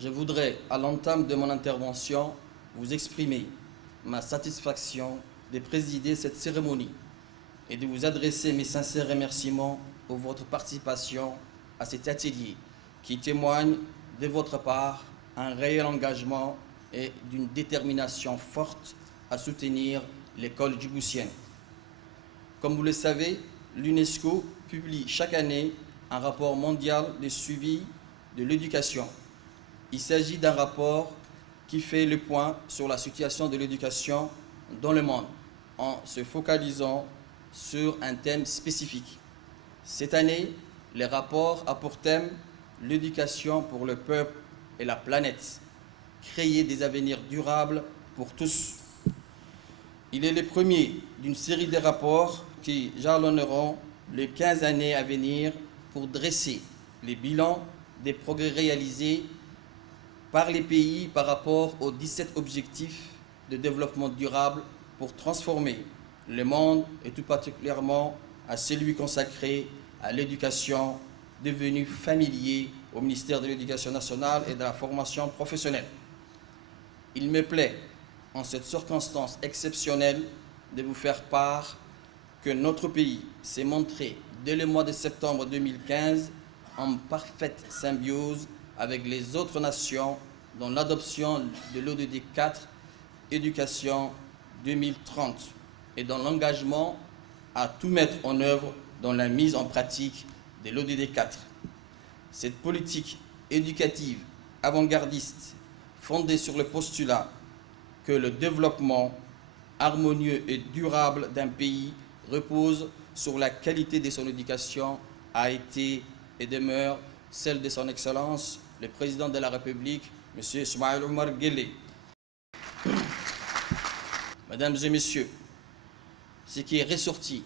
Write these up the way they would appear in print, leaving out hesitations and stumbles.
Je voudrais, à l'entame de mon intervention, vous exprimer ma satisfaction de présider cette cérémonie et de vous adresser mes sincères remerciements pour votre participation à cet atelier qui témoigne de votre part un réel engagement et d'une détermination forte à soutenir l'école djiboutienne. Comme vous le savez, l'UNESCO publie chaque année un rapport mondial de suivi de l'éducation. Il s'agit d'un rapport qui fait le point sur la situation de l'éducation dans le monde en se focalisant sur un thème spécifique. Cette année, le rapport a pour thème l'éducation pour le peuple et la planète, créer des avenirs durables pour tous. Il est le premier d'une série de rapports qui jalonneront les 15 années à venir pour dresser les bilans des progrès réalisés par les pays par rapport aux 17 objectifs de développement durable pour transformer le monde et tout particulièrement à celui consacré à l'éducation devenu familier au ministère de l'Éducation nationale et de la formation professionnelle. Il me plaît, en cette circonstance exceptionnelle, de vous faire part que notre pays s'est montré dès le mois de septembre 2015 en parfaite symbiose avec les autres nations dans l'adoption de l'ODD 4 Éducation 2030 et dans l'engagement à tout mettre en œuvre dans la mise en pratique de l'ODD 4. Cette politique éducative avant-gardiste fondée sur le postulat que le développement harmonieux et durable d'un pays repose sur la qualité de son éducation a été et demeure celle de son Excellence, le Président de la République, M. Ismaïl Omar Guelleh. Mesdames et Messieurs, ce qui est ressorti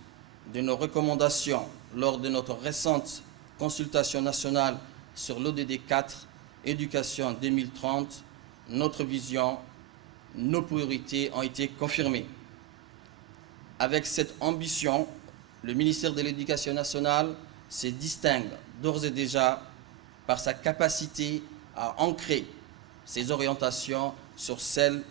de nos recommandations lors de notre récente consultation nationale sur l'ODD 4, Éducation 2030, notre vision, nos priorités ont été confirmées. Avec cette ambition, le ministère de l'Éducation nationale se distingue d'ores et déjà par sa capacité à ancrer ses orientations sur celles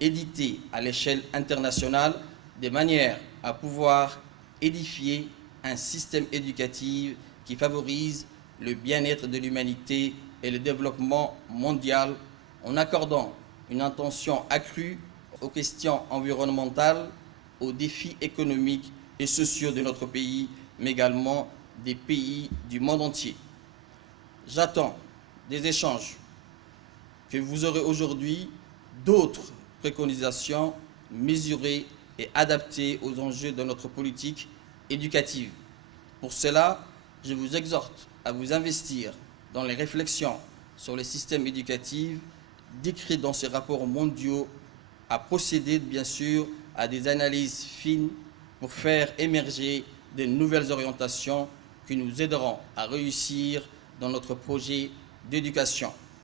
éditées à l'échelle internationale, de manière à pouvoir édifier un système éducatif qui favorise le bien-être de l'humanité et le développement mondial en accordant une attention accrue aux questions environnementales, aux défis économiques et sociaux de notre pays, mais également des pays du monde entier. J'attends des échanges que vous aurez aujourd'hui d'autres préconisations mesurées et adaptées aux enjeux de notre politique éducative. Pour cela, je vous exhorte à vous investir dans les réflexions sur les systèmes éducatifs décrits dans ces rapports mondiaux, à procéder bien sûr à des analyses fines pour faire émerger de nouvelles orientations qui nous aideront à réussir dans notre projet d'éducation.